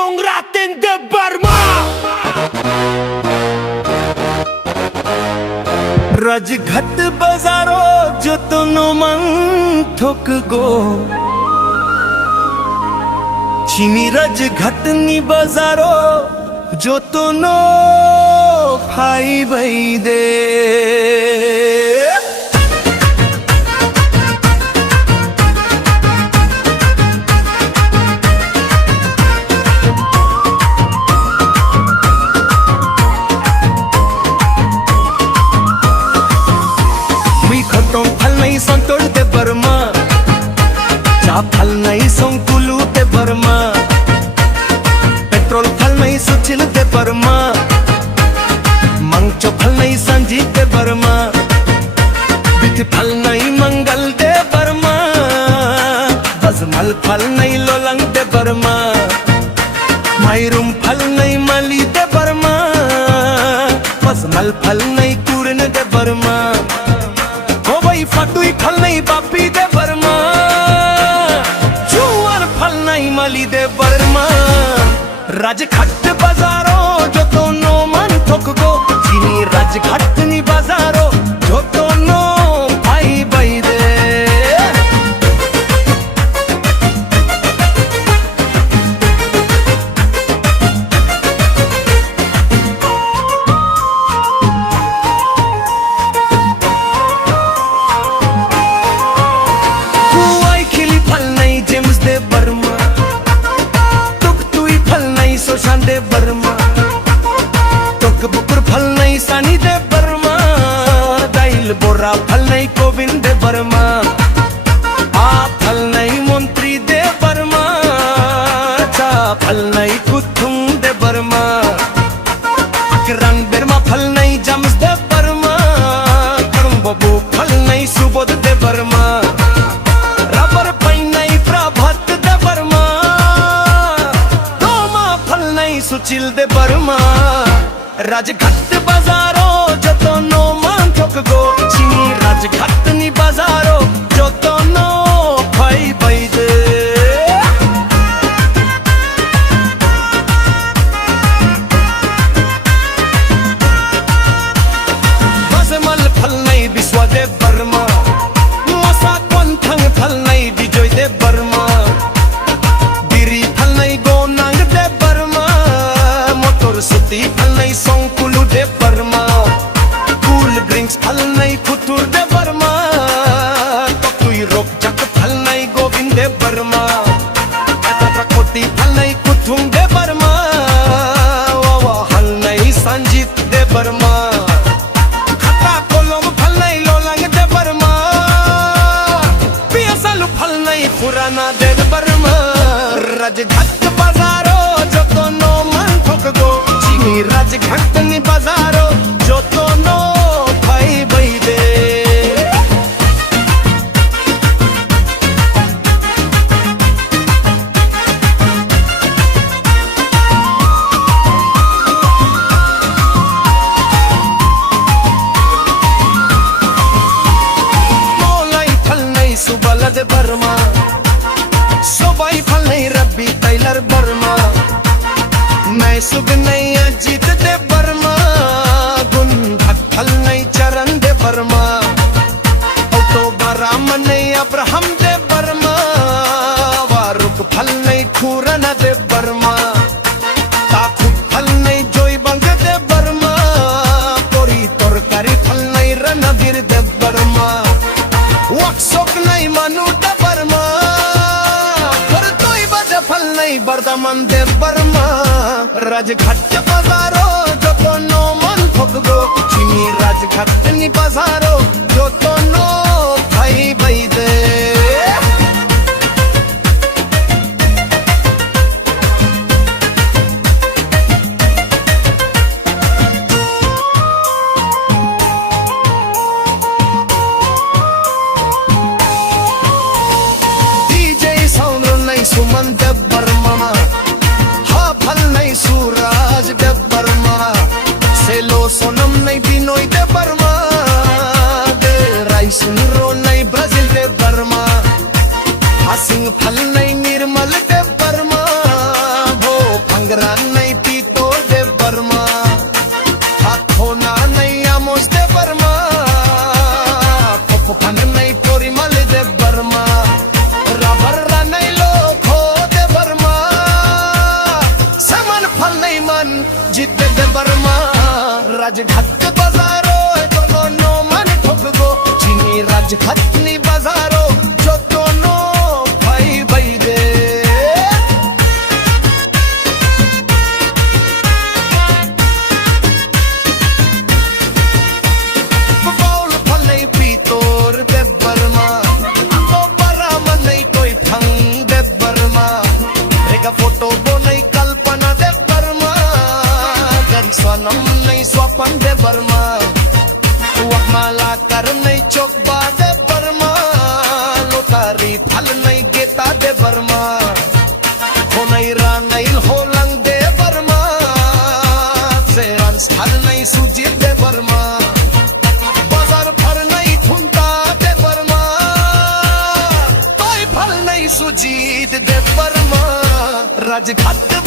mong ratin de Burma Rajghat बाजारो जतनो मान ठोक गो चिनी राजघाट नि बाजारो जतनो फाई भाई दे संतोड़ ते बर्मा चा फल नहीं संकुलू ते बर्मा पेट्रोल फल नहीं सुचिल ते बर्मा मंगचो फल नहीं संजी ते बर्मा बिथ फल नहीं मंगल ते बर्मा बजमल फल नहीं लोलंग ते बर्मा मायरूम फल नहीं मली ते बर्मा बजमल फल नहीं कुरन ते बर्मा फटुई फल नहीं बापी दे बर्मा जुआर फल नहीं मली दे बर्मा राजघाट बाजारो जो तो नो मन ठोक गो चीनी राजघाट नि बाजारो जो तो नो भाई भाई दे दे बर्मा टोक बुकुर फल नहीं सानी दे बर्मा दाइल बोरा फल नहीं गोविंद दे बर्मा आ फल नहीं मंत्री दे बर्मा चा फल नहीं कुथुम दे बर्मा अकरंग बेरमा फल नहीं जम्स दे बर्मा करुम बबू फल नहीं सुबोध दे बर्मा रबर पाइन नहीं प्रभात दे बर्मा सुचिल दे बर्मा राजघाट बाजारो जतो नो मान ठोक गो चीनी राजघाट नि बाजारो जतो नो भाई भाई दे बजमल फल नहीं बिस्वा दे बर्मा मसा कोंथंग फल नहीं बिजोय दे बर्मा बिरी फल नहीं गोनांग दे सुती फल नहीं संकुलू दे बर्मा कूल ड्रिंक्स फल नहीं खुतुर दे बर्मा तुई रोक चक फल नहीं गोविंद दे बर्मा खोती फल नहीं कुथुम दे बर्मा वावा हल नहीं संजीत दे बर्मा खता कोलम फल नहीं लोलंग दे बर्मा पियासालू फल नहीं पुराना दे बर्मा राजघाट बाजारो जो तो नो मन ठोक गो राजघाट नि बाजारो जो तो नो भाई भाई दे मोलाई फल नहीं सुबल दे बर्मा सोबाई फल नहीं रब्बी टाइलर बर्मा मैं सुग नहीं अजीत दे बर्मा गुंधक फल नहीं चरण दे बर्मा तो बराम नहीं अब्राहम दे बर्मा वारुक फल नहीं खूरन दे बर्मा ताकू फल नहीं जोई बंग दे बर्मा पोरी तरकारी फल नहीं रणबीर दे बर्मा वक्सोक नहीं मनु दे बर्मा पर तोई बजे फल नहीं बर्दमन दे बर्मा राजघाट बाजारो जो तो नो मन ठोक गो चीनी राजघाट नि बाजारो जो तो नो भाई भाई दे डीजे साउंड नहीं सुमन दे बर्मा हा फल नहीं सूरज दे बर्मा सेलो सोनम नहीं बिनोय दे बर्मा दे डंगरा नहीं पीतो दे बर्मा हाथोना नहीं आमोस दे बर्मा पपन नहीं पोरी मल दे बर्मा रबर नहीं लोखो दे बर्मा समन फल नहीं मन जित दे बर्मा राजघाट बाजारो दोनों नो मन ठोक गो चीनी राजघाट नी बाजारो जो दोनों भाई भाई दे बाउल फल नहीं पीतोर दे बर्मा तो बरा मन नहीं कोई फंग दे बर्मा रेगा फोटो बो नहीं कल्पना दे बर्मा गरी स्वनम नहीं स्वपन दे बर्मा वक माला कर नहीं चोकबा दे बर्मा लोटारी फल नहीं गेता दे बर्मा हो नहीं रा नहीं होलंग दे बर्मा सेरन स्थल नहीं सुजीत दे बर्मा बाजार फल नहीं ठुमता दे बर्मा तोय फल नहीं सुजीत दे बर्मा राजघाट